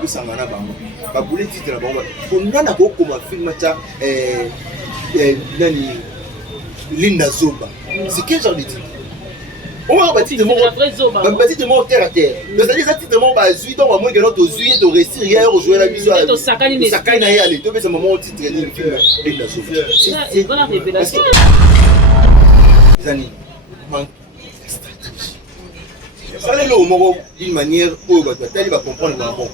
peut s'engager bango ba boule titre na bango on a beaucoup ma film ta nani Linda Zoba c'est quel genre de titre on va bâtir de mon terre à terre c'est-à-dire ça titre mon ba zui donc moi que notre zui de rester hier jouer la musique to sakani na ya les to be ça moment titre ni film Linda Zoba c'est bonne révélation Zani ça là au moment d'une manière où va comprendre le bon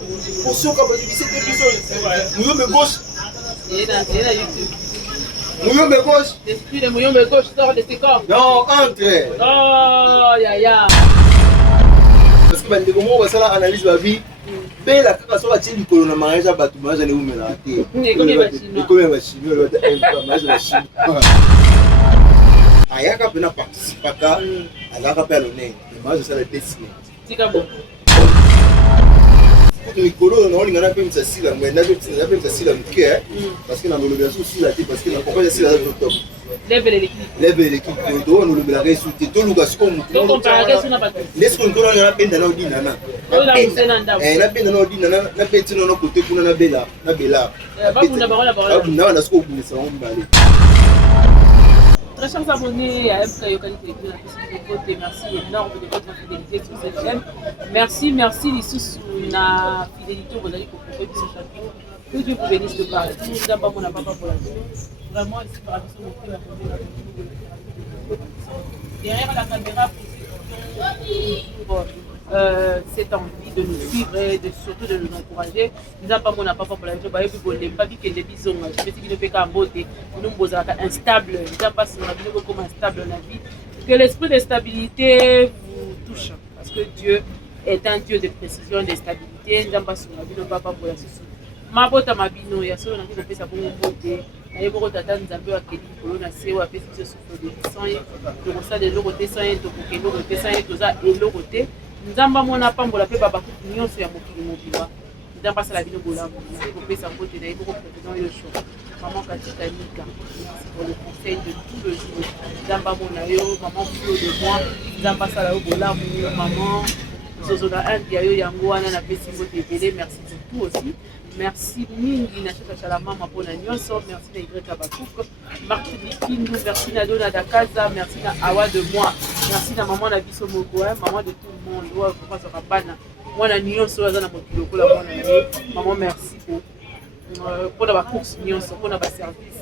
pour ceux qui ont dit cet épisode Mouyombe gauche Mouyombe gauche l'esprit de Mouyombe gauche sort de ses corps non entre oh ya parce que bande comment va ça la analyse la vie paix la kaka so batili kolo na mariage abatu mariage ne umela te combien va chinois le mariage la Chine ayaka pena participaka alaka pe alone image ça la dessiner tika bon Nicolo non linga na pe msasila ngenda pe msasila mke parce que na l'obligation aussi la parce que na pourquoi c'est la top lève l'équipe to on l'obligation tout tout luka siko mutu donc on parle sur na pas laisse qu'on doit na penda na odina na na penda na odina na peti na côté kuna na bela ba bunda ba na siko bunisa on bale. Très chers abonnés à MK Yokani Télévision, merci énorme de votre fidélité sur cette chaîne. Merci les sous na fidélité vous allez proposer ce chapitre. Que Dieu vous bénisse de parler. Si vous n'avez pas mon papa pour la vie, vraiment ici par la derrière la caméra pour cette envie de nous suivre et surtout de nous encourager. Nous n'avons pas mon papa pour la vie, pas vu que les bisons, je me dis que nous beauté, nous sommes instables, nous n'avons pas comme instable dans la vie. Que l'esprit de stabilité vous touche, parce que Dieu est un Dieu de précision, de stabilité. Nous n'avons pas sur la vie, nous papa pour la vie. Ma bota mabino ya solo na ko pesa bongo bote na yebo ko tata nzambe wa keli ko na sewa pesa biso souffle de sang to ko sa de lokote sang to ko ke lokote sang to za elokote nzamba mona pambola pe baba ku nyonso ya mokili mobila nzamba sala bino bolambo ko pesa bote na yebo ko président yo show maman katika nika pour le conseil de tout le jour nzamba mona yo maman Flo de moi nzamba sala yo bolambo maman zozona andia yo yango wana na pesi bote belé merci pour tout aussi. Merci mingi na chaka la mama pour la nyonso, merci na Y Bakouk, Marc Likindu, merci na Dona Dakaza, merci na Awa de moi, merci na maman na biso moko, maman de tout le monde, ouais, faut pas se rapana. Moi na nyonso za na mokilo ko la maman merci pour la course nyonso, pour la service,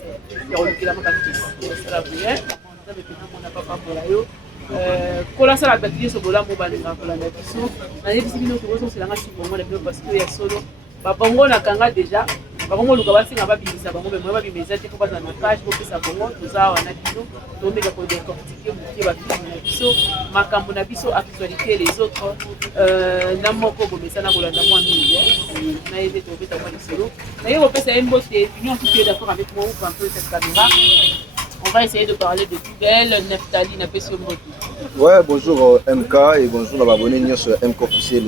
ya olukila maka tous. Ça la bien, ça me fait na papa pour la yo. Kola sala batili so bola mo balinga kola na biso. Na yebisi bino ko so selanga si bongo na parce que ya solo babongo na kanga déjà bakongo luka basinga babimisa bango mais moi babimisa te ko baza na page ko pesa bongo toza wana bino to meka ko décortiquer mukie ba na biso makambo na biso actualité les autres na moko bo mesana ko landa moi mingi na yete to beta ko solo na yebo pesa mbote union tout est d'accord avec moi ou un peu cette caméra. On va essayer de parler de tout d'elle, Neftali na pesi mbote. Ouais, bonjour MK et bonjour à abonné sur MK officiel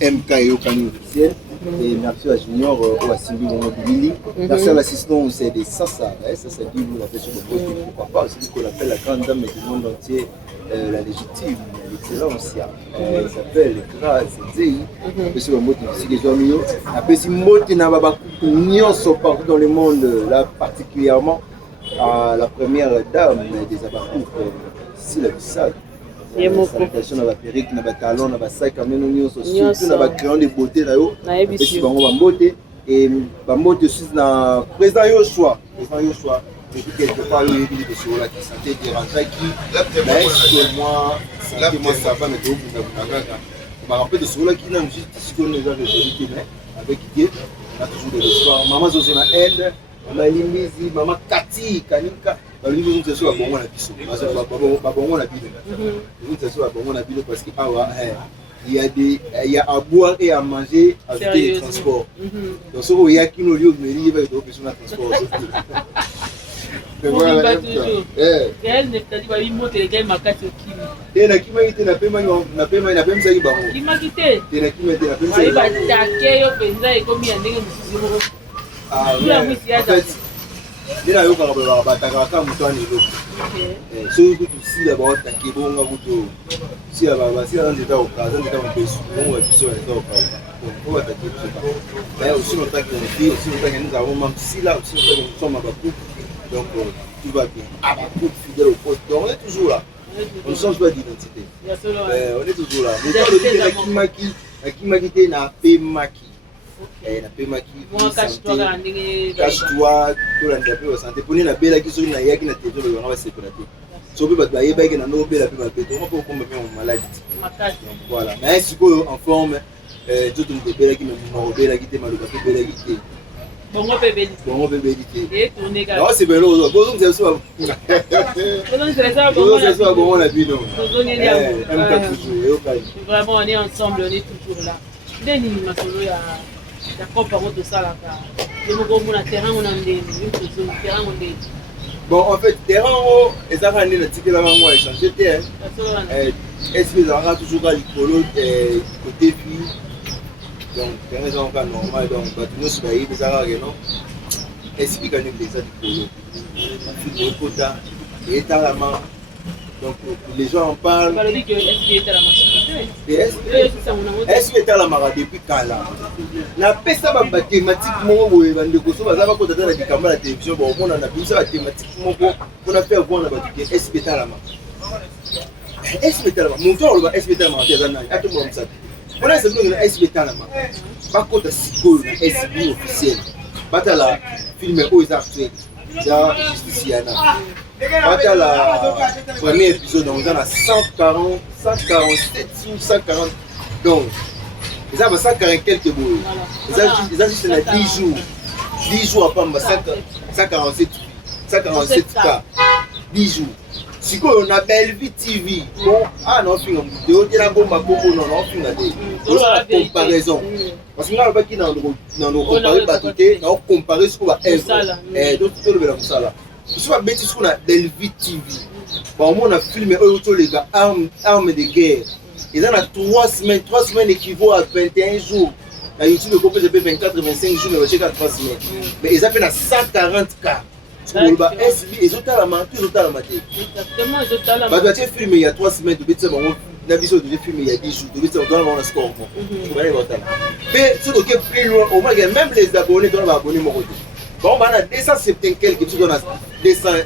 et MK Yokani officiel. Et merci à Junior ou à Sylvie Mobilili. Merci à l'assistant c'est des Sassa. Ça c'est dit vous l'avez sur le poste. Pourquoi pas celui qu'on appelle la grande dame du monde entier, la légitime, l'excellence. Elle s'appelle Grâce Zéhi. Monsieur le mot c'est les hommes. Après si Moté n'a pas beaucoup partout dans le monde, là particulièrement à la première dame des Abakouk, c'est la Bissade. Salutation na ba perruque na ba talon na ba sac à main nyonso surtout na ba crayon de beauté na yo esi bango ba mbote et ba mbote aussi na président Yoshua et puis quelque part il dit que sur la qui santé dérangeait qui mais moi ça va mais tout on m'a rappelé de sur la qui n'a juste ce qu'on les a résolu mais avec Dieu on a toujours de l'espoir maman Zozena aide maman Limizi maman Kati Kanika. Nous sommes sur la bonne parce qu'il y a à boire et à manger avec les transports. Donc, il y a qui nous lieu de mairie avec d'autres personnes à transport. Voilà. Elle n'est pas dit qu'il monte les gars ma carte qui. Et la qui m'a été la paiement na paiement na paiement ça qui va. Qui m'a quitté. Et la qui m'a été la paiement ça. Il va attaquer yo penza et comme il y a des gens. Ah oui. Nina yo kaka bataka mutani lo so ku si la ba taki bonga kuto si la ba si la ndeta okaza ndeta mpesu bonga biso ndeta okaza on va t'attaquer. Mais aussi longtemps qu'on vit, aussi longtemps que nous avons même si là, aussi longtemps que nous sommes à Bakou. Donc tout va bien. À Bakou, fidèle au poste. Donc on est toujours là. On ne change pas d'identité. On est toujours là. Mais quand on dit Akimaki, na Pemaki. Na Pemaki. Cache-toi, tout la santé. Pour nous, belle qui sont na yaki na této, on va se sécurité. Si on peut pas y aller, on va belle on va pas maladie. Voilà. Mais si on en forme, tout le belle qui me belle qui te mal belle qui. Bon, on peut bénir. Bon, on peut bénir. Et tourner. Non, c'est belle. Bon, c'est ça. Bon, on a vu non. Vraiment, on est ensemble, on est toujours là. Deni masolo ya kopa moto sala ka. Demo ko mona terrain on ande, ni terrain on ande. Bon, en fait, terrain o ezaka ndé na tikela bango échanger terre. Est-ce que ça toujours à l'écolo côté fille. Donc, terrain est encore normal donc bâtiment sur baï ezaka non. Est-ce qu'il gagne des l'écolo. La fille de quota et talama. Donc les gens en parlent. Est-ce qu'il était la maturité? Est-ce que tu as la mara depuis quand là? Na pesa ba mathématique mo boye bande ko so baza ba ko tata na dikamba la télévision bon on a bisa ba thématique mo ko on a fait voir na ba est-ce que tu as la mara? Est-ce que tu as la mara? Mon tour ba est-ce que tu as la mara? Tezana ati mo msa. On a ce que est-ce que tu as la mara? Ba ko ta siko na est officiel. Bata la film o is actuel. Ya justiciana. Bata la premier épisode on a 140, 147 ou 140 donc ils ont 140 quelques bouts. Ils ont juste 10 jours après 147 cas 10 jours. Si on a Bellevue TV, bon, ah non, film, de haut de la bombe à Bobo, non, film à des. Donc, la comparaison. Parce que là, on va dire, dans nos comparer, on comparer ce qu'on va être. Donc, tout le monde ça là. Si on va mettre ce qu'on a Bellevue TV, bon, on a filmé autour les gars, armes de guerre. Ils ont 3 semaines équivaut à 21 jours. La YouTube, le compte, 24, 25 jours, mais on check à 3 semaines. Mais ils appellent à 140 cas. Ils ont la main, ils ont la main. Exactement, tu as filmé il y a 3 semaines, tu as filmé il y a 10 jours, tu dois avoir un score. Mais ce qui est plus loin, au moins, même les abonnés doivent abonner mon côté. Bon, on a 270 quelques, on a 205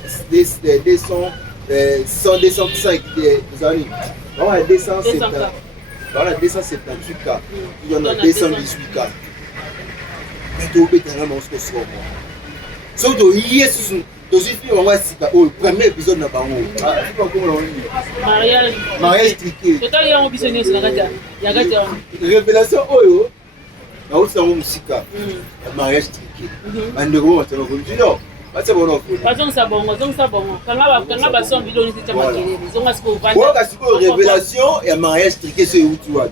on a 278 cas, on a 218 cas. Mais tu as vraiment ce score. So to yes to si film on va si ba o premier épisode na bango mariage triqué total ya ambitionneux na kata ya kata révélation oyo na o sango musika mariage triqué bande ko on telo ko jino ba se bono ko ba zong sa bongo kanga ba son video ni tete makele zonga siko vanda ko ka siko révélation ya mariage triqué c'est où tu vois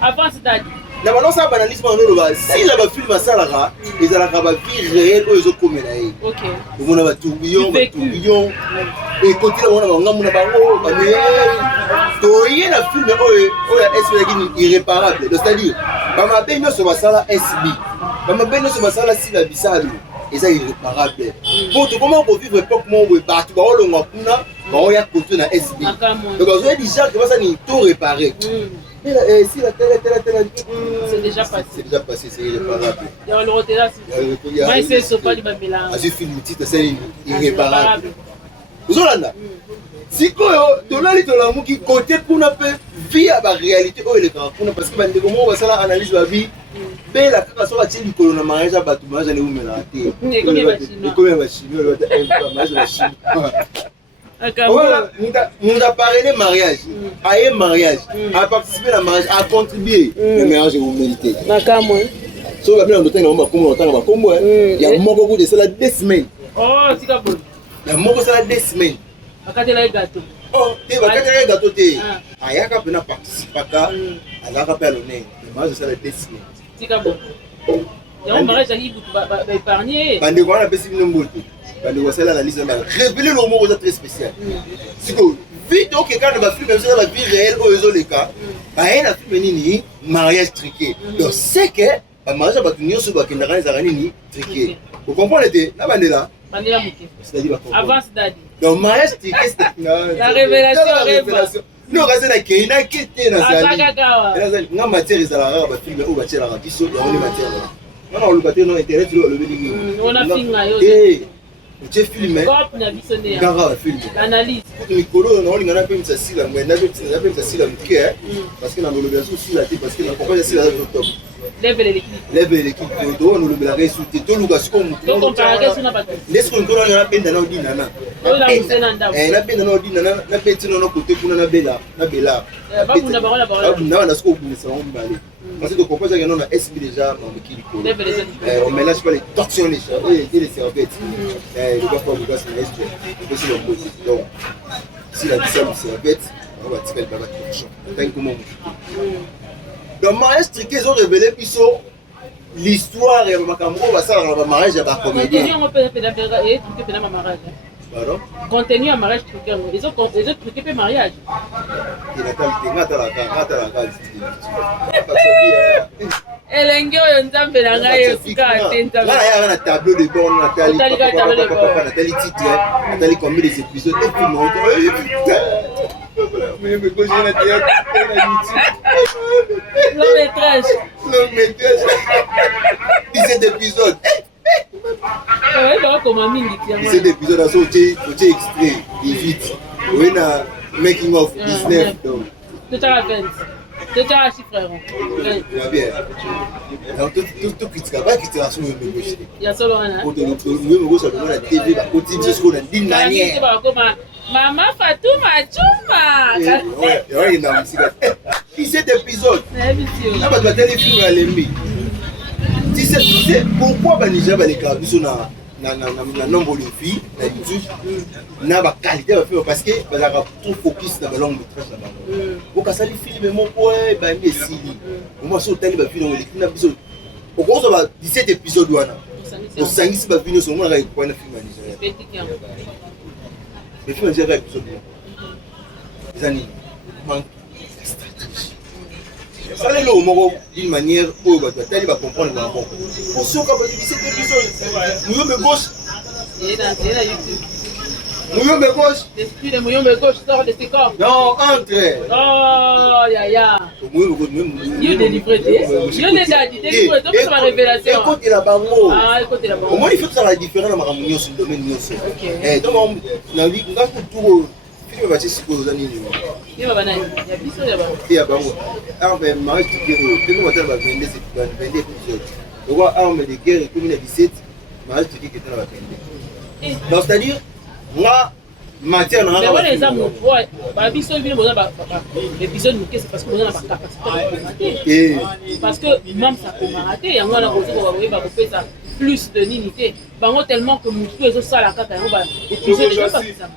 avant c'est-à-dire na balon ça banalisme on va si la ba film salaka ezalaka ba vie réelle oyo ezokomela ye OK omona ba tourbillon et côté là on a bango na bango ba to ye na film oyo SB irréparable c'est-à-dire ba mabe nyonso basala SB ba mabe nyonso basala si la bisalo eza irréparable pour tout comment on vivre époque mo boy ba tu ba olonga kuna ba oya côté na SB donc on dit déjà que ça ni tout réparer. Si la télé, c'est déjà passé. C'est déjà passé, c'est irréparable. Il y a le retard. Mais c'est pas du mélange. Ah, je filme titre, c'est irréparable. Vous avez là. Si quoi, tu l'as dit, tu l'as dit, côté pour ne pas vivre la réalité, parce que quand on va faire l'analyse de la vie, ben la façon à tirer du colon mariage à battu, moi j'en ai où me la tête. Combien de chinois, mariage de Chine. Voilà, nous a parlé de mariage, à un mariage, à participer à un mariage, à contribuer au mariage que vous méritez. Si vous avez un hôtel, il y a beaucoup de cela 2 semaines. Oh, c'est bon. Il y a beaucoup de cela 2 semaines. Gâteau. Oh, tu vas gâter gâteau. Ah, il y a qu'à peine participer à la rappel honnête. Le mariage c'est la 2 semaines. C'est bon. Il y a un mariage qui va épargner. Bande quoi on a passé une mbote. Bande quoi c'est là la liste révéler le mot très spécial. Si vous vite donc quand on va filmer ça la vie réelle aux les cas. Bah elle a filmé nini mariage triqué. Donc c'est que le mariage va tenir sur bakendara zarani triqué. Vous comprenez là bande là. C'est-à-dire avance d'adi. Donc mariage triqué c'est la révélation. Non, quand c'est qui n'a quitté dans sa vie. Non, matière ils allaient ba film ou ba tchela ba biso ya on matière. Non, le bateau non internet le lever. On a filmé yo. Tu filmé. Cop na biso ne. Gara film. Analyse. Mikolo na olinga na pe misa sila mais na pe misa sila mke parce que na l'obligation sila parce que na comprendre sila top. Lève l'équipe to no le blague sous te to luka siko mutu. To comparer sur na pas. N'est-ce qu'on doit na penda na odina na. Na musena nda. Na penda na odina na peti no côté kuna na bela. Ba bunda ba la ba. Na siko bunisa on balé. Parce que tu comprends que non na SB déjà dans le kili. On mélange pas les torsions les chats et les serviettes. Le gars pas le gars c'est SB. C'est le côté. Donc si la deuxième serviette, on va tirer le bagat torsion. Tant que mon. Dans mariage truqué ils ont révélé puis l'histoire et makambo va ça dans le mariage il y a pas comédien. On peut et truqué pendant mariage. Pardon? Contenu à mariage truqué. Ils ont truqué pour mariage. Il a talé Elenge oyo nzambe na ngai esika atenta. Là il y a un tableau de bord Nathalie. Nathalie titre, Nathalie combien des épisodes et puis non. Mais quand j'ai la théâtre, L'homme est trash. 17 épisodes. Ouais, bah comment mingi tiens. 17 épisodes à sauter, extrait, vite. Oui na making of 19 donc. Tout à la 20. Tout à la chiffre. Bien. Donc tout critique pas critique sur le gauche. Il y a solo un. Pour le gauche sur la TV va continuer jusqu'au d'une manière. Maman Fatouma Chuma. Ouais, il y a 17 épisodes. Là va doit aller filmer à l'ennemi. Tu sais pourquoi Banija va les cabisso na nombre de filles na YouTube na ba qualité va faire parce que ba la trop focus na ba longue métrage là-bas. Au cas ça les films mon poète ba mi sili. Moi so tali ba film les na biso. Au gros ça va 17 épisodes wana. Au sangisi ba film so mo na ko na film Nigeria. Les films Nigeria épisode. Les années manque stratégie. Ça les lots d'une manière où va tali va comprendre le bon. Pour ceux qui ont 17 épisodes, nous me gauche. Et là YouTube. Nous me gauche. L'esprit de Mouyombe gauche sort de ses corps. Non, entre. Oh, ya. Dieu délivré. Dieu n'est pas dit délivré. Donc c'est ma révélation. Écoutez la bango. Ah, écoutez la bango. Au moins il faut faire la différence dans ma réunion sur le domaine de OK. Donc on a dit qu'on va tout film va se supposer ni ni. Il va banane. Il y a biso là-bas. Il y a bango. Alors ben mariage qui est comment on va 22 épisodes. On voit armes de guerre comme 17 mariage qui était dans la 22. Donc c'est-à-dire moi matière na mais voilà les amis ouais ba biso bi bona ba épisode muke c'est parce que bona ba capacité parce que même ça peut rater yango na kozo ba kopesa plus de unité bango tellement que mutu ezo sala kaka yango ba épisode déjà pas ça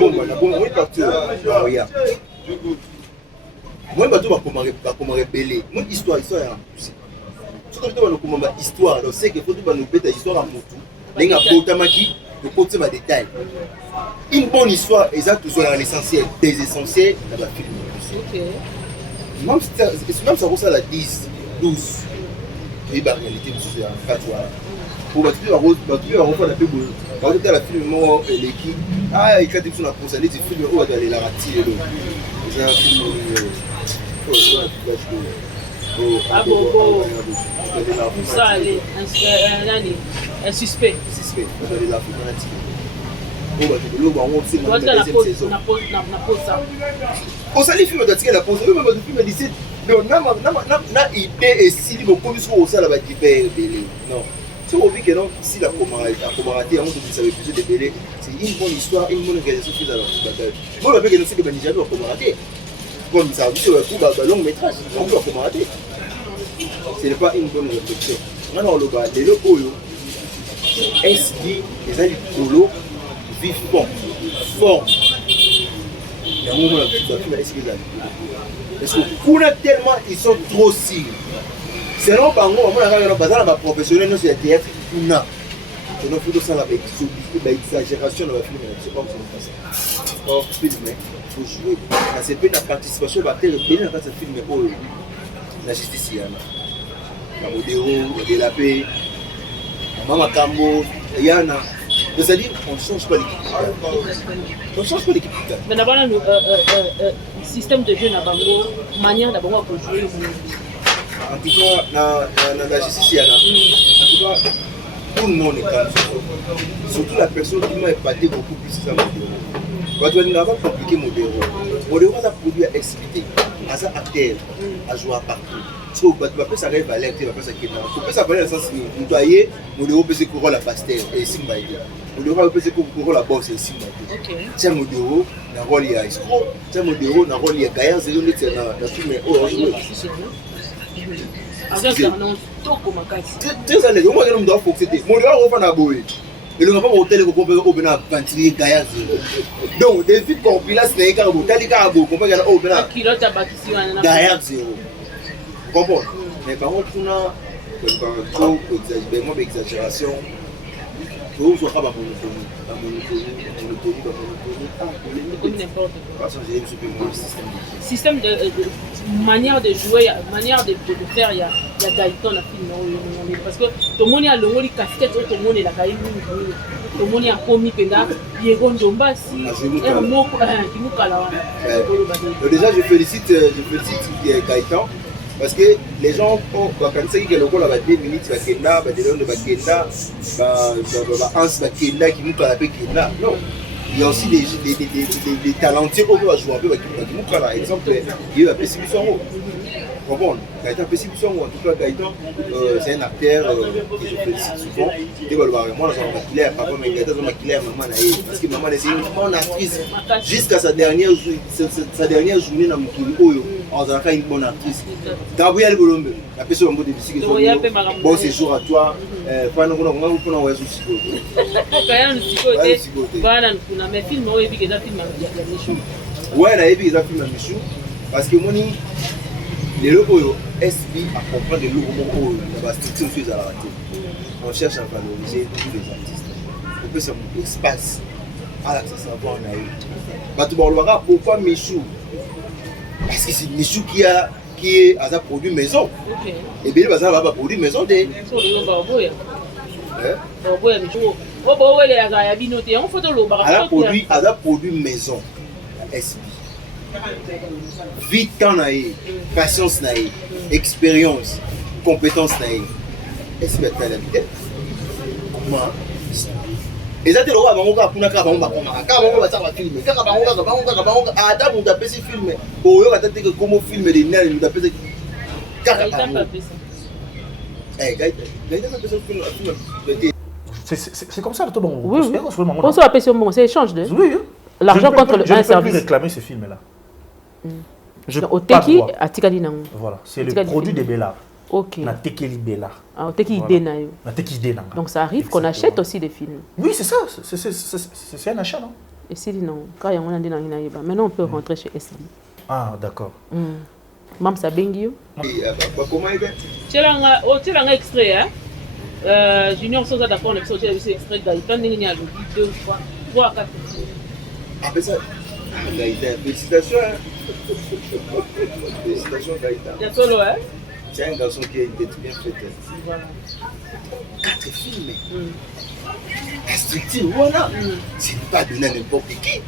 bon oui partout regarde moi bato ba comment rebeller mon histoire ya tout le temps on ba histoire donc c'est que faut tout ba nous beta histoire à mutu lenga botamaki le côté va détail. Une bonne histoire, exact, toujours l'essentiel, des essentiels dans la film. Ok. Même ça vaut la 10, 12. Et la réalité, c'est un 4 fois. Pour battre la refaire la plus beau. Quand tu as la film, l'équipe, ah, il y a des choses à penser, les films, où aller la rater. C'est un film. Ah bon, ça, un suspect. On s'allie film de la pause, même le film 17. Non, na idée et si le police au ça là-bas qui fait belé. Non. Si on vit que non, si la commératé, on te dit ça veut plus de belé. C'est une bonne histoire, une bonne réalisation qui est dans la bataille. Moi, le fait que nous sommes déjà nous commératé. Comme ça, vous savez, un long métrage, on peut commérater. Ce n'est pas une bonne réflexion. Maintenant, le gars, les locaux, est-ce qu'ils ont du boulot vivant, fort. Il y a un moment où est-ce qu'ils ont parce que pour tellement, ils sont trop signes. C'est non, par contre, on a un professionnel, c'est le théâtre, on a. C'est non, il faut l'exagération dans le film, c'est pas comme ça. Or, film, il faut jouer. C'est pas la participation, va faire le film la justice. La modéro, la paix, Mama Kambo, Yana. C'est-à-dire, on ne change pas l'équipe. On ne change pas l'équipe. Mais d'abord, le système de jeu n'a pas manière d'abord pour jouer. En tout cas, dans la justice, en tout cas, tout le monde est calme. Surtout la personne qui m'a épaté beaucoup plus, c'est ça Modéro. Tu vas pas compliquer Modéro. Modéro a produit à expliquer à sa acteur à jouer partout. Tu peux ça rêve à l'air, tu vas faire ça qui est là. Tu peux ça parler dans le sens où nettoyer, Modéro peut se courir la pasteur et Simbaïdé. Modéro peut se courir la bosse et Simbaïdé. Tiens Modéro, dans le rôle il y a escroc. Tiens Modéro, dans le rôle il y a gaillard, c'est dans le film. Très à l'aise, au moins je dois fonctionner. Mon gars, on va en aboyer. Et le rapport au hôtel, on peut ouvrir un ventilier gaillard. Donc, des filles compilables, c'est un carreau, tel carreau, on peut ouvrir un gaillard zéro. Vous comprenez? Mais par contre, on a trop d'exagération. Vous ne pas système de manière de jouer, manière de faire, il y a Gaëtan la film parce que tout le monde a le casquette, tout le monde est la Gaëtan, tout le monde a commis que là, il est gondomba si un mot qui nous cala. Déjà, je félicite Gaëtan. Parce que les gens ont pensé que le rôle a 2 minutes, il va Kenda, il va Kenda, qui nous parle avec Kenda. Non. Il y a aussi des talentueux qui vont jouer un peu avec Kenda. Par exemple, il y a Pessi Bissoro. Bon, Gaëtan Pessi Bissoro, en tout cas, Gaëtan, c'est un acteur que je félicite souvent. Il va le voir, moi, je suis maquillère, papa, mais Gaëtan, je suis maquillère, maman, parce que maman, c'est une bonne actrice. Jusqu'à sa dernière journée dans mon Kiri. On a fait une bonne actrice. Gabriel Bolombe, la personne qui a fait bon séjour à toi. Mais film, ouais, il y a des films parce que moi, les locaux SB à comprendre les locaux la structure à la radio. On cherche à valoriser tous les artistes. On peut se montrer espace à la savoir en aïe. Pourquoi Michou? Parce que c'est Michou qui est à sa produit maison. Et bien, il va produire maison. Elle a produit maison. SB. Vite temps naïe, patience naïe, expérience, compétence naïe. SB est talenté. Comment? Et ça, tu le vois, on va filmer. C'est comme ça le tout bon. Oui, on se rappelle sur bon, c'est échange de. Oui. L'argent contre le service. Je ne peux plus réclamer ce film-là. Au Teki, à Tikali Nango. Voilà, c'est le produit de Bellard. Ok. Na Tekeli Bellard. Ah, Teki Idena. Na Teki Idena. Donc ça arrive qu'on achète aussi des films. Oui, c'est ça. C'est un achat, non? Et si non, quand il y a un maintenant on peut rentrer chez SB. Ah, d'accord. Mam Sabengio. Comment il est? Tu as un extrait, hein? Junior Sosa d'accord, on a sorti extrait de Gaëtan, il y a 2 fois, 3, 4. Après ça, Gaëtan, félicitations. Félicitations Gaëtan. Il y a solo, hein? C'est un garçon qui a une tête bien faite. Voilà. 4 films. La structure, voilà. C'est pas donné à n'importe qui.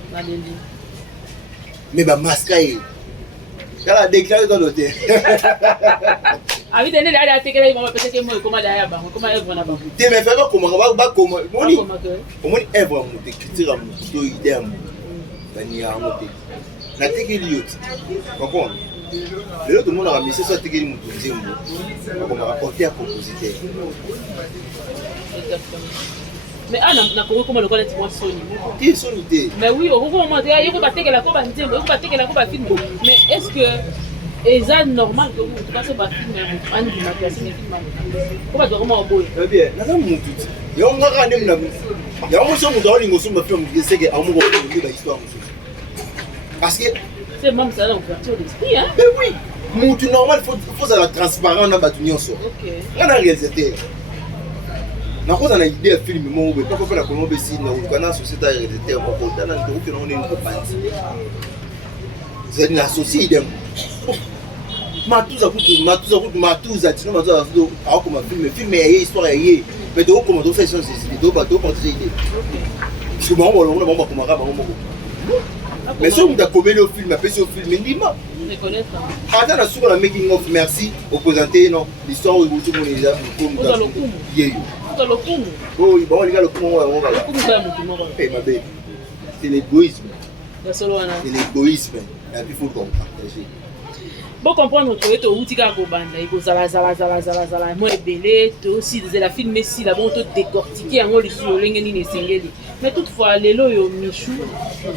Mais ma masque, elle a déclaré dans l'hôtel. Ah oui, il y a des gens qui ont comment derrière, comment elle va là-bas. Tu me fais comment on va comment on dit œuvre à monter, écriture à monter, idée à monter, à monter. La technique, comprends? Le tout le monde a mis ça technique on va rapporter à compositeur. Mais ah non, comment le connaître moi Sony. Qui Sony? Mais oui, on va demander, il faut pas la coba film, mais est-ce que c'est normal que vous passez par film en du magasin film. Comment doit comment boy? Très bien. Na ça mon tout. Yo on va même na. Ya on so mo dans les ngoso ma film c'est que amu ko la histoire parce que c'est même ça l'ouverture d'esprit hein. Mais oui, mon normal faut ça la transparent dans batunyo so. OK. On a réalisateur. Na ko na idée film mo be pas faire la comment be si na kana société réalisateur ko ko dans na ko on est une compagnie. C'est une associée matuza tino matuza tino ako ma film ya histoire ya ye Mais tu comment tu fais ça, c'est tu partager idée. Parce que bon, on va commencer mais si on a commis le film, après ce film, dis-moi. Attends, la soupe, la making of, merci, au présenté, non, l'histoire où tout le monde est là, oh, bon, les gars, le coup, on va là. Ma belle, c'est l'égoïsme. C'est l'égoïsme. Et puis, il faut le partager. Bon comprendre que tu outil ka ko banda iko zala moi ebele to aussi de la film messi là bon to décortiquer en le sur lengeni ne sengeli mais toutefois lelo yo Michou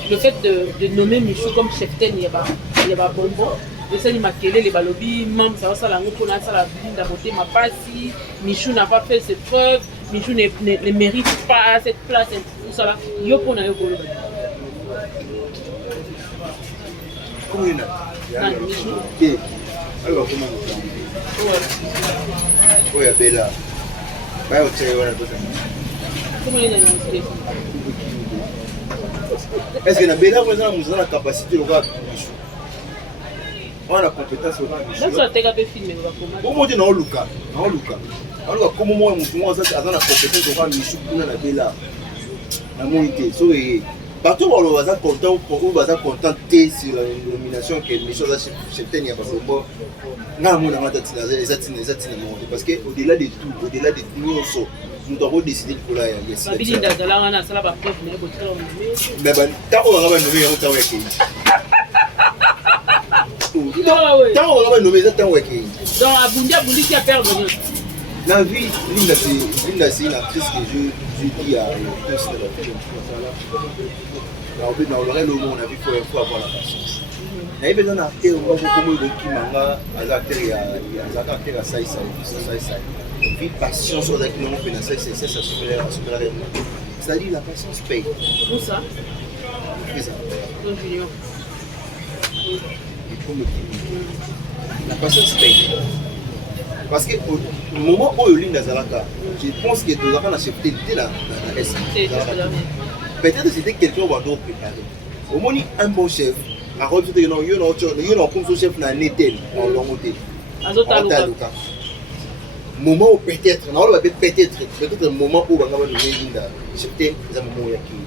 le fait de nommer Michou comme cheftain il y a bonbon et ça il m'a kelé les balobi mam ça la ngoko na ça la blinda beauté ma passi Michou n'a pas fait ses preuves Michou ne mérite pas cette place et tout ça là yo pona yo ko comment il a ok alors comment on ouais bella vai o tchai wana tota comment il a est-ce que na bella vous avez la capacité de voir Michou on a la compétence de voir Michou donc ça tega pe filmer va comment comment dire na luka alors comment moi mutu a la compétence de voir Michou kuna na bella na monité so partout où on va content pour on va content sur la nomination que Michou a cheftain il y a parce que bon na mon amata tina parce que au-delà de tout nous nous devons décider de là yes babili ndazala ngana sala ba preuve mais ko très mais ben ta on va nommer on ta weke ta on va nommer ça ta weke donc abundia bundi qui a perdu la vie Linda c'est une actrice que je dis à tous de la film on aurait le mot on a vu qu'il faut avoir la patience na besoin d'acteur on va comme qui manga acteur ya ça puis patience avec le monde ça super c'est-à-dire la patience paye où ça c'est ça donc Julien la patience paye parce que au moment où Linda Zalaka je pense que tu as accepté là peut-être c'était quelqu'un qui va nous préparer au moins un bon chef a reçu que non yo comme son chef na netel en longoté azota moment où peut-être un moment où on va nommer Linda accepter ça moment yaki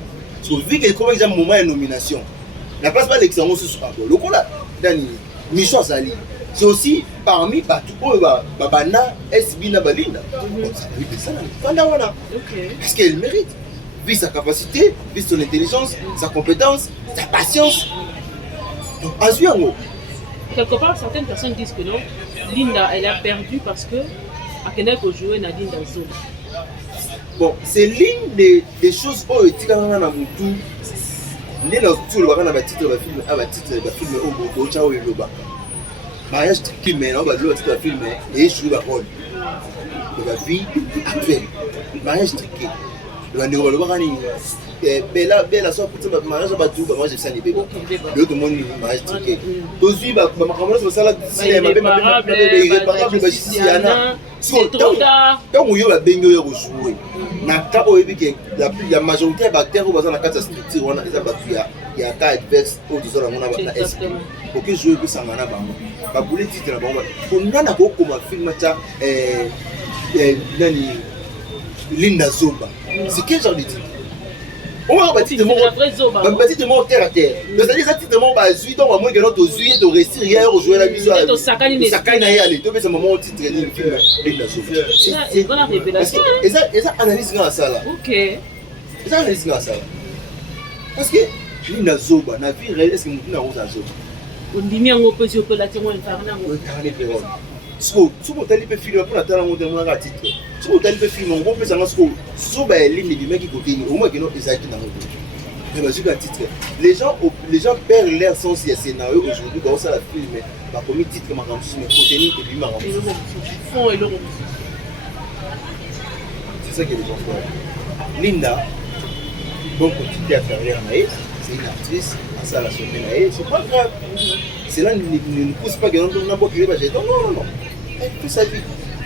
so vu que comme exemple moment de nomination la place pas l'excellence sur le coup là Dani Michou Azali c'est aussi parmi tout babana SB Balinda ça veut dire ça là parce qu'elle mérite vu sa capacité, vu son intelligence, sa compétence, sa patience. Donc, Azuyango. Quelque part, certaines personnes disent que non, Linda, elle a perdu parce que Akenek a joué na Linda Zone. Bon, c'est l'une des choses où il y a un moutou. Il y a un titre de film au Bobo, mariage qui mène, on va le titre de film et je joue la rôle de la vie actuelle. Mariage triqué. Bella soit pour le mariage à tout, moi j'ai ça les bébés. L'autre monde mariage triqué. Tous bah ma ça là irréparable c'est trop tard. Quand on y va bengo ya jouer. Na kabo yebi que la majorité des acteurs au na kata structure on a déjà battu ya cas adverse au disons la mona na SP. Pour que jouer que ça mana bango. Ba boule titre na bango. On a ko comme film ta nani Linda Zoba. C'est quel genre de titre? On va bâtir de mon terre à terre. C'est-à-dire que titre de mon bazui, donc à moins que notre zuie de réussir hier au jouer la mission. Sakani na aller. Donc c'est moment titre de film Linda Zoba. C'est une révélation. Et ça analyse dans ça là. OK. Et ça analyse dans ça là. Parce que Linda Zoba na vie réelle est-ce que nous na rosa Zoba. On dit mi ngo pesi ko la timo incarna ngo. So tu tali pe film pour attendre mon demande à titre. Tu tali pe film on peut ça so so ba ligne du mec qui côté au moins que non Isaac dans moto. Mais vas-y à titre. Les gens perdent leur sens il y a scénario aujourd'hui dans ça la film mais pas comme titre ma ramsou mais contenu et puis ma ramsou. Fond et le c'est ça que les gens font. Linda bon continuer à carrière c'est une actrice ça la sauver c'est pas grave. Cela ne pousse pas que nous n'avons pas pu non. Elle fait sa vie,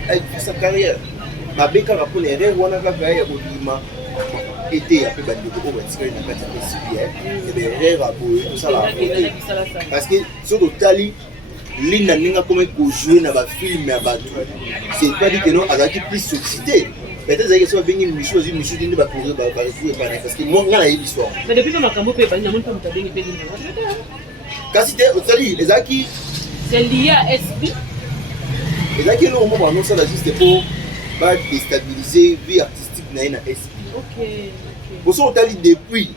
elle fait sa carrière. Ma béca rapport les rêves, on a fait carrière au Lima. Été après bande de gros, parce qu'il n'a pas été si bien. Et bien rêves à boire, tout ça là. Parce que sur le tali, Linda n'a pas comme jouer dans un film à battre. C'est pas dit que non, elle a été plus sollicitée. Peut-être que ça va venir Michou, Michou dit va courir, va retrouver pas parce que moi, on a l'histoire. Mais depuis que ma cambo peut pas, il n'y a pas de bien fait. Quand c'était, c'est-à-dire, les acquis. C'est lié à SP. Les acquis, là, au moment où ça, juste pour pas déstabiliser la vie artistique dans SP. Ok. Pour ça, on t'a dit depuis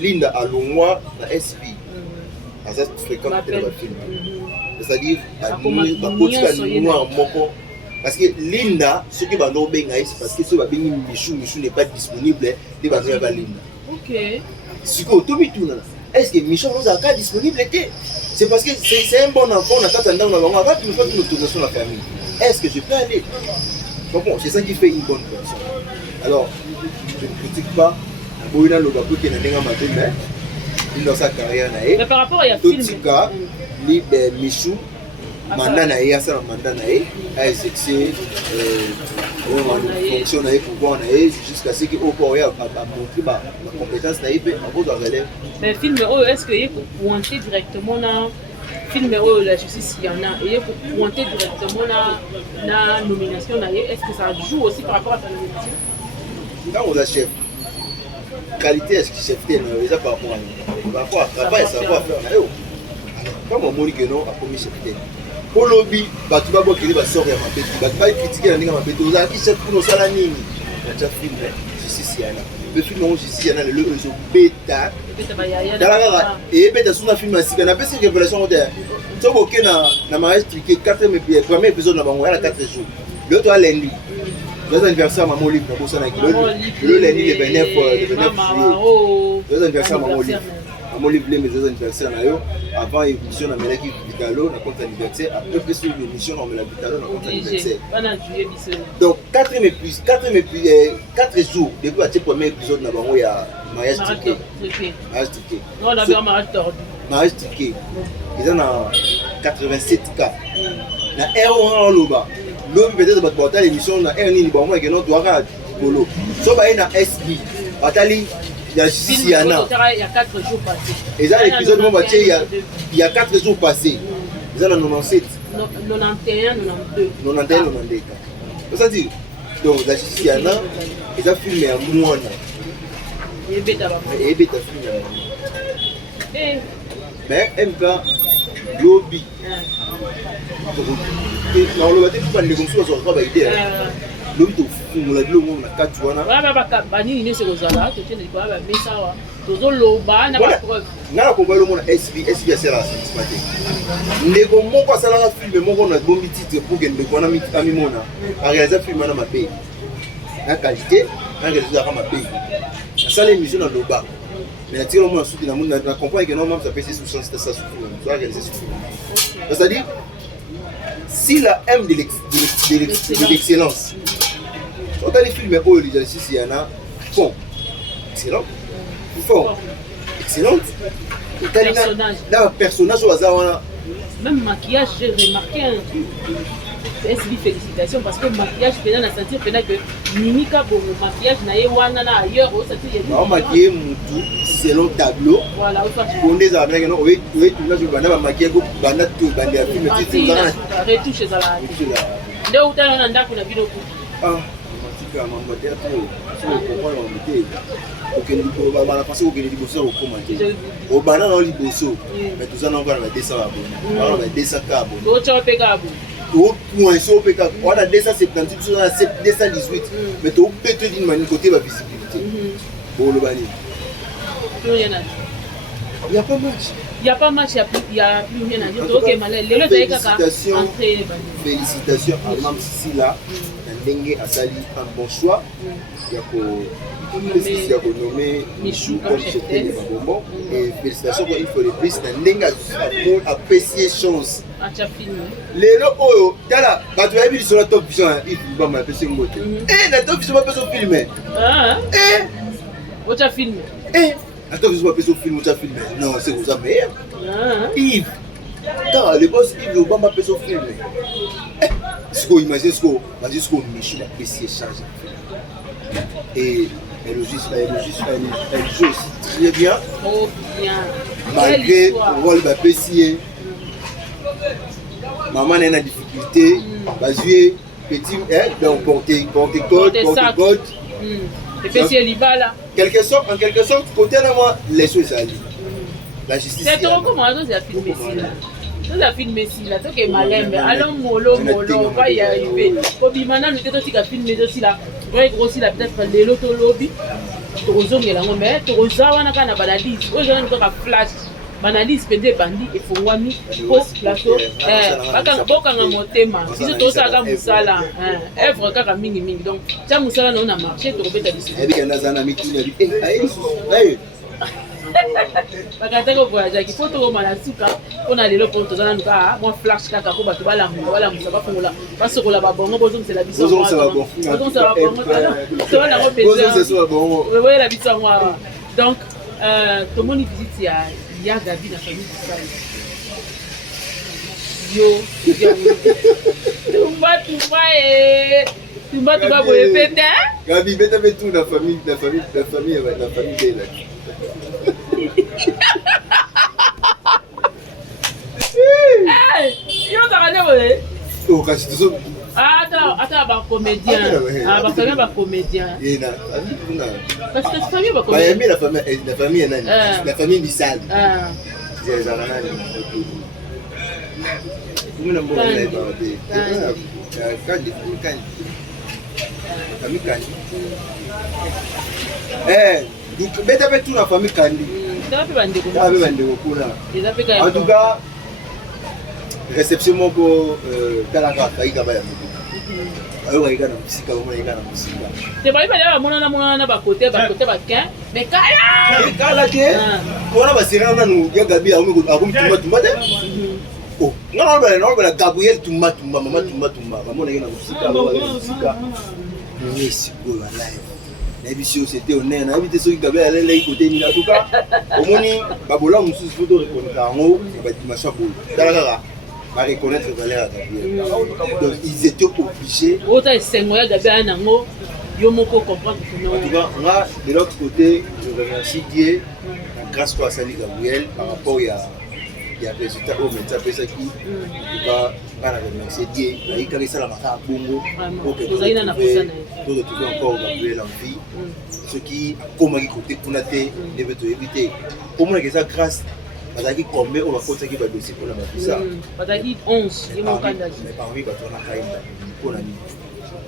Linda à Longwa, dans SP. Ça fréquent dans le film. C'est-à-dire, parce que Linda, ce qui va nous bien, c'est parce que ce qui va bien Michou n'est pas disponible, il va nous Linda. Ok. Si vous avez tout, est-ce que Michou nous a pas disponible? C'est parce que c'est un bon enfant, on a pas tendance à avoir une fois une autorisation de la famille. Est-ce que je peux aller? Donc bon, c'est ça qui fait une bonne personne. Alors, je ne critique pas. Il y a le gars qui est dans sa carrière. Mais par rapport à un film, Michou, mandat naïe, ça le mandat naïe, a exercé fonction naïe, pouvoir naïe, jusqu'à ce qu'il au pouvoir a montré ma compétence naïe, à vous de relève. Mais film, est-ce qu'il faut pointer directement dans film la justice, il y en a, et pour pointer directement dans la nomination naïe, est-ce que ça joue aussi par rapport à sa nomination? Quand on a chef, qualité est-ce que chef t'es déjà par rapport à nous, par rapport à travail, savoir faire naïe. Quand on dit que non, à premier chef t'es. Pour le lobby, tu vas voir qu'il va sortir ma bête, tu vas critiquer la ligne ma bête, vous avez chef pour nos salanines. Tu as filmé, justice il y en a. Le film où justice il y en a, le bêta. Et bêta sur un film ainsi qu'on appelle cette révélation moderne. Tu vois que dans ma expliqué 4 premier épisode dans Bangoya, 4 jours. L'autre à lundi. Deux anniversaires maman libre dans Bossa Naki. Le lundi le 29 juillet. Deux anniversaires maman libre. Maman libre mes deux anniversaires avant l'émission dans Melaki Vitalo, dans compte anniversaire. Après sur l'émission dans Melaki Vitalo, dans compte anniversaire. Donc 4 jours depuis le premier épisode dans Bangoya, mariage ticket. Mariage ticket. Non, on avait un mariage tordu. Mariage ticket. Ils ont 87 cas. Na R1 Loba. L'homme peut-être va porter l'émission na R ni Libango et que non doit regarder polo. So ba na SB. Batali il y a il y a 4 jours passés. Et ça l'épisode moi il y a 4 jours passés. Ils ont 97. 91 92. 91 92. Ça dit donc la justice il y en a ils ont filmé un mois. Et bêta filmé. Mais MK lobby. Non, le matin, pas les comme ça, ça va aider. Lobby, tu fous, la bleu, on a 4 jours. Bani, il est sur le Zala, tu tiens les bras, mais ça va. Tout le loba, n'a pas de preuve. N'a pas le monde SB a serré à ce matin. Les gars, mon quoi, ça l'a filmé, mon on a bon titre pour gagner, on a mis à Mimona. A réalisé un film à ma paix. La qualité, a réalisé à ma paix. Ça, l'émission dans le bas. Mais naturellement, on comprend que normalement, ça peut être sous ça souffre. Ça réalisé souffre. C'est-à-dire, si la M de l'excellence, quand les films où il y en a, font excellent, font excellente, dans le personnage au hasard, même maquillage, j'ai remarqué un truc. SB félicitations parce que maquillage pendant la sentir pendant que Mimika bon maquillage naé wana na ailleurs au sentir il y a maquillé mutu selon tableau voilà on des avec non oui tout là je bana maquillé go bana tout bana film tu ça retouche ça là ndio utana ndako na video ah matika mambo ya tu sio kwa on était okende ko bana passer okende liboso au commenter au bana na liboso mais tout ça non va 200 abonnés on va 200 abonnés do cha peka abu au point sur PK on a 278 on a 218 mais tu peux te dire d'une côté la visibilité pour le bani plus rien à dire il y a pas match il y a pas match il y a plus rien à dire OK malais les autres kaka entrer les bani félicitations à Mam Sisi là ndenge asali un bon choix il y a pour nommer Michou comme chef de Babombo et félicitations il faut le plus ndenge apprécier chance lelo oyo tala bato ya biso na top vision il va m'appeler ngote na top vision pas besoin filmer ocha filmer na top vision pas besoin filmer ocha filmer non c'est vous meilleur Yves car le boss Yves le bamba besoin filmer ce qu'on imagine ce qu'on Michou apprécier charge et elle joue très bien malgré le rôle d'apprécier maman a une difficulté, basée petit, donc porte-code. Et puis c'est Libala. En quelque sorte, côté de moi, les choses allaient. La justice. C'est trop comment c'est la film Messi là. C'est la film Messi là. Donc est malin, allons molo, va y arriver. Kobi maintenant nous t'es aussi la film Messi aussi là. Ouais grossi là peut-être les loto lobby. Tozongela ngo mais toza wana kana banalise. Aujourd'hui nous ka flash. Banalise pende bandi et fongwami po plateau. Bakanga bokanga motema. Biso tosaka musala. Œuvre kaka mingi mingi. Donc ça musala na marché to robeta biso. Et bien nazana mituna bi ayi. Bakataka voyage ki photo ko malasuka pona lelo po tozana nuka moi flash kaka ko bato bala musa bafungola basokola babongo bozong c'est la biso. Bozong c'est la bongo. Bozong c'est la bongo. Tozana ko pesa. Bozong c'est la bongo. Ouais la biso moi. Donc tout le monde visite ya Gabi na famille Bissau. Yo. Tumba boye pete. Gabi bête tout la famille Bella. Yo t'as regardé. Oh kasi tout Attends, ba comédien. Ba famille ba comédien. Parce que cette famille ba comédien. Bah la famille nani? La famille Bissau. C'est ça nani. Vous ne m'avez pas dit. Quand famille Kandi. Donc bête avec tout la famille Kandi. En tout cas, réception pour Kalaka, Taïkabaya. Alors, il y a un musique, c'est pas il va côté, mais Kala, on a passé là, nous, il y a Gabi, oh, non, Gabriel Touma, maman Touma, maman, il y a un musique, l'émission c'était honnête, on a invité ceux qui avaient allé les côtés en tout cas, au moins, Babola, on se photo reconnaître en haut, et bah, tu m'as reconnaître valeur à Gabriel. Donc, ils étaient obligés. Autant c'est moi, Gabriel, yo moko comprendre que non. En tout cas, moi, de l'autre côté, je remercie Dieu, grâce à Sali Gabriel, par rapport à il y a des résultats au médecin ça qui en tout cas pas la remercier Dieu il quand ça la mata bongo pour que tout retrouver encore Gabriel en vie ce qui comme il côté pour la té devait éviter pour moi que ça grâce parce que combien on va faire ça qui va dossier pour la mafia parce que 11 il manque d'âge mais parmi quand on a kaïda pour la nuit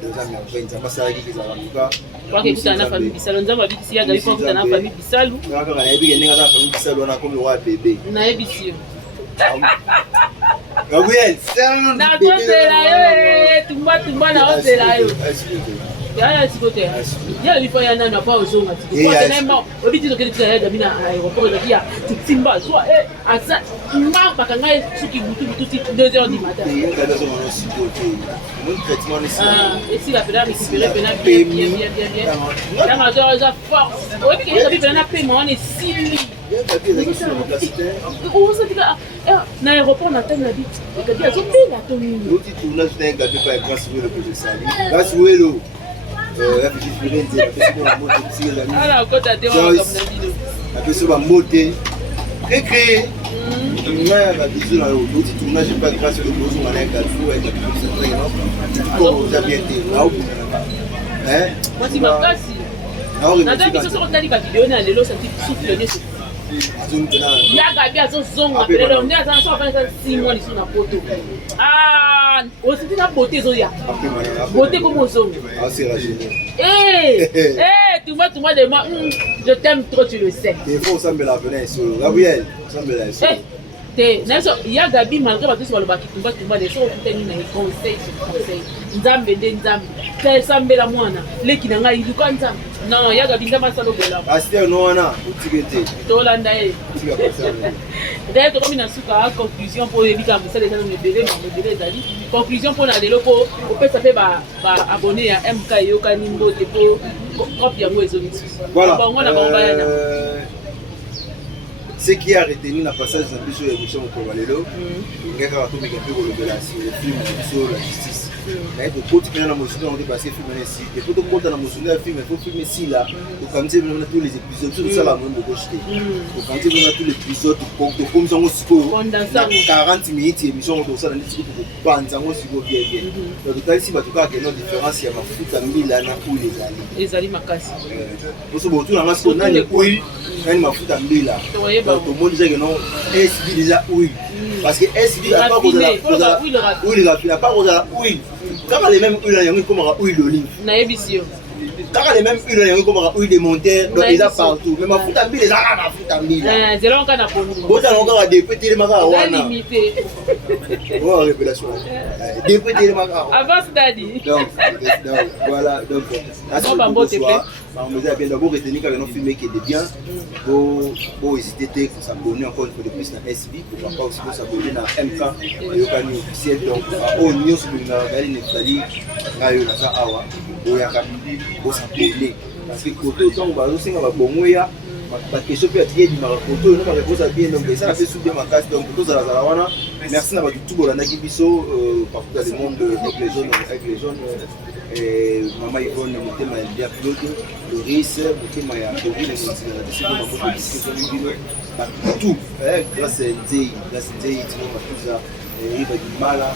deux amis en fait ça passe à qui ça va en tout cas kwa que kuta na famille Bissau nzamba biki ya Gabriel kwa kuta na famille Bissau na kaka na ebi ngenga na famille Bissau on a comme le roi bébé na ebisi Gabriel, na tozela tumba na ozela yo. Ya sikote. Ya lipo ya nana pa ozonga tiko. Kwa tena obiti to kile ya Gabi na aéroport de kia timba so asa mba bakanga suki butu 2h du matin. Et si la pédale récupérer pédale bien. La major a force. Obi que Gabi pédale paiement on est 6 000. Na aéroport na tête la vie. Gabi azopela to nini. L'autre tournage d'un Gabi pas grâce au que je salue. Grâce au hello. La petite Firenze, la petite la moto tire la nuit. Ah quand t'as comme la vie. La petite va monter. Créer. Moi la vision là l'autre tournage pas grâce au que on a un Gabi avec la petite très grand. Comme vous avez été là où moi si ma casse. Na nda biso soko tali ba vidéo na lelo ça souffle ne ya Gabi azozonga lelo nde azana so afanya 6 mois liso na poto aussi na beauté zo ya beauté comme ozonga c'est ragéné tout moi de moi je t'aime trop tu le sais il faut ensemble la venir sur Gabriel ensemble la sur ya Gabi malgré ba tous balobaki tumba les choses tenu na conseil nzambe nde nzambe tsambe la mwana leki na ngai iluka nzambe non ya Gabi ngama salo bola pasteur no wana utikete tolanda d'ailleurs comme na suka conclusion pour éviter que ça les gens ne bébé mais dali conclusion pour na lelo po opesa pe ba abonné à MK yoka nimbo te po copie yango ezonisi voilà bon on a bon bayana ce qui a retenu la passage de l'émission au Kovalelo, il y a un peu de le film sur la justice. mais de côté qui est dans mon journal on dit parce que film ici et faut de côté dans mon journal film il faut filmer ici là donc comme ça on a tous les épisodes tout ça là même de gauche donc quand on a tous les épisodes comme ça on se peut 40 minutes émission on ça dans les trucs pour banza on se peut bien donc quand ici bah tout cas qu'il y a une différence il y a mafuta mbila na ou les ali makasi parce que bon tout la masse on a les oui il mafuta mbila donc tout le monde dit que non SB déjà oui parce que SB à part oui il a pas oui quand les mêmes huiles il y a comme huile d'olive na ebisio quand les mêmes huiles il y a comme huile de monteur donc ils a partout mais mafuta mbila ça mafuta mbila c'est là on a pour nous bon ça on a député les magas wana limité oh révélation député les magas avance daddy donc voilà donc on va botter on me dit bien d'abord retenir quand on filme qui est bien pour hésiter pour s'abonner encore une fois de plus dans SB pour pas aussi s'abonner dans MK et au officiel donc au news sur le magasin Neftali rayo na ça awa oyaka pour s'abonner parce que côté autant on va aussi on va bongoya ma question peut être dit ma côté on va réponse à bien donc ça fait souder ma casse donc tout ça la wana merci na ba tout bolanda ki biso partout dans le monde avec les jeunes et maman Yvonne motema ya Lia Claude Doris motema ya Corinne et Monsina la décision de maman de tout grâce à Nzei Tino Matuza et Riva Dimala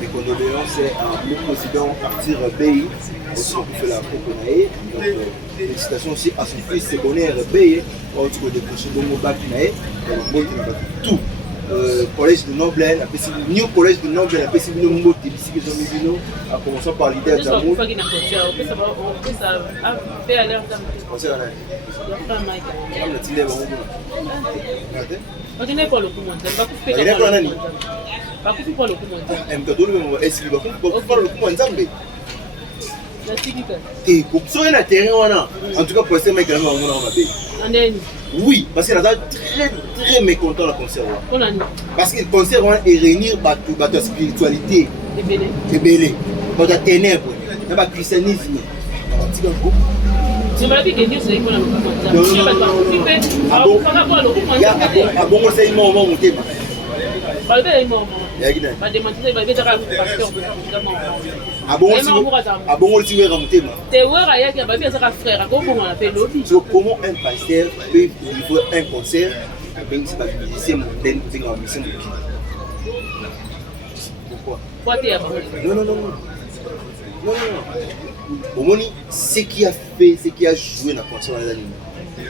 mes condoléances à mon président Arthur Bey aussi qui fait la Coconae donc félicitations aussi à son fils Bonheur Bey autre de Koshibongo Bakinae tout collège de Noblel, New Collège de Noblel, la PCB de Mbote, en commençant par l'idée d'amour. On peut ça faire à l'air d'amour. On n'est pas le coup monté. On n'est pas le coup monté. Pas coup pour le coup monté. Est-ce qu'il va faire le coup monté? Et pour ça, il y a un terrain. En tout cas, pour essayer de mettre un peu. Oui, parce qu'il est très mécontent de la concert. Parce que le concert est réunir la spiritualité. C'est belé. La ténèbre. Le christianisme. Je me dis que Dieu c'est pour la comment un pasteur peut livrer un concert avec un musicien mondain pour une mission de qui? Pourquoi? Non. Au moins, ce qui a joué dans le concert dans les années,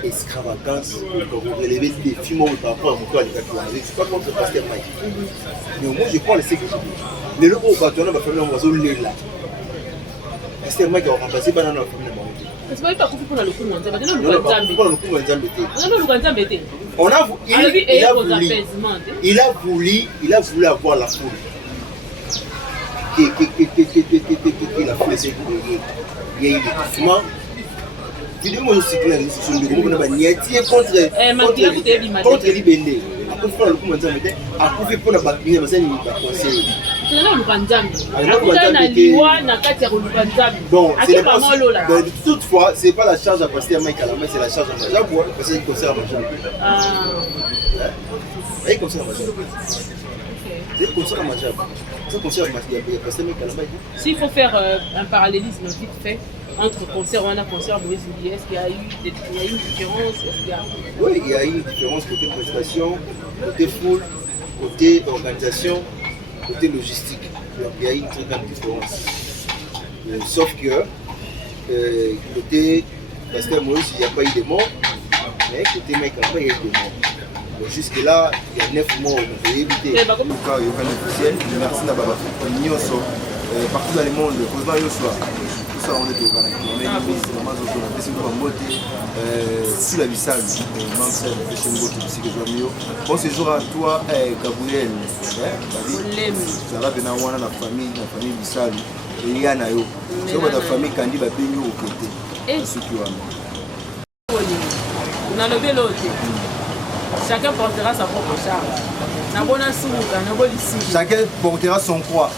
extravagance, pour relever des films par rapport à mon toit, je ne suis pas contre le pasteur Mike. Mais au moins, je prends le secret. Les locaux au bâton, ma famille, on va là. Pasteur Mike a remplacé dans la famille. C'est pas pour le coup monté. Il a voulu avoir la foule. La foule c'est il y a eu des mouvements. Il y a eu des contre Libende. Après pour le coup monté, après pour la bataille, mais c'est une conseil. Bon, toutefois, c'est pas la charge à passer à Mike à la main, c'est la charge à Majab, parce qu'il concert à Majab. Il concert à Majab. C'est concert à Majab. C'est concert à Majab. Il y a passé Mike à la main. S'il faut faire un parallélisme vite fait entre concert, on a concert Moïse Mbié, est-ce qu'il y a eu une différence? Oui, il y a eu une différence côté prestation, côté foule, côté organisation, côté logistique. Donc il y a une très grande différence. Sauf que côté pasteur Moïse, il n'y a pas eu de morts, mais côté mec, il y a eu de morts. Donc jusque là, il y a 9 morts, on peut éviter. Il y a un officiel, merci d'avoir partout dans le monde, tout ça on est au Canada. On est sous la Bissau, bon séjour à toi, Gabriel. Ça va venir à la famille Bissau. Il y a une famille Kandi va payer au côté. Chacun portera sa propre charge. Chacun portera son croix.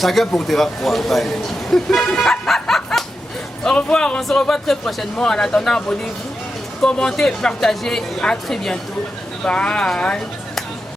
Chacun portera croix. Au revoir, on se revoit très prochainement. En attendant, abonnez-vous, commentez, partagez. À très bientôt. Bye.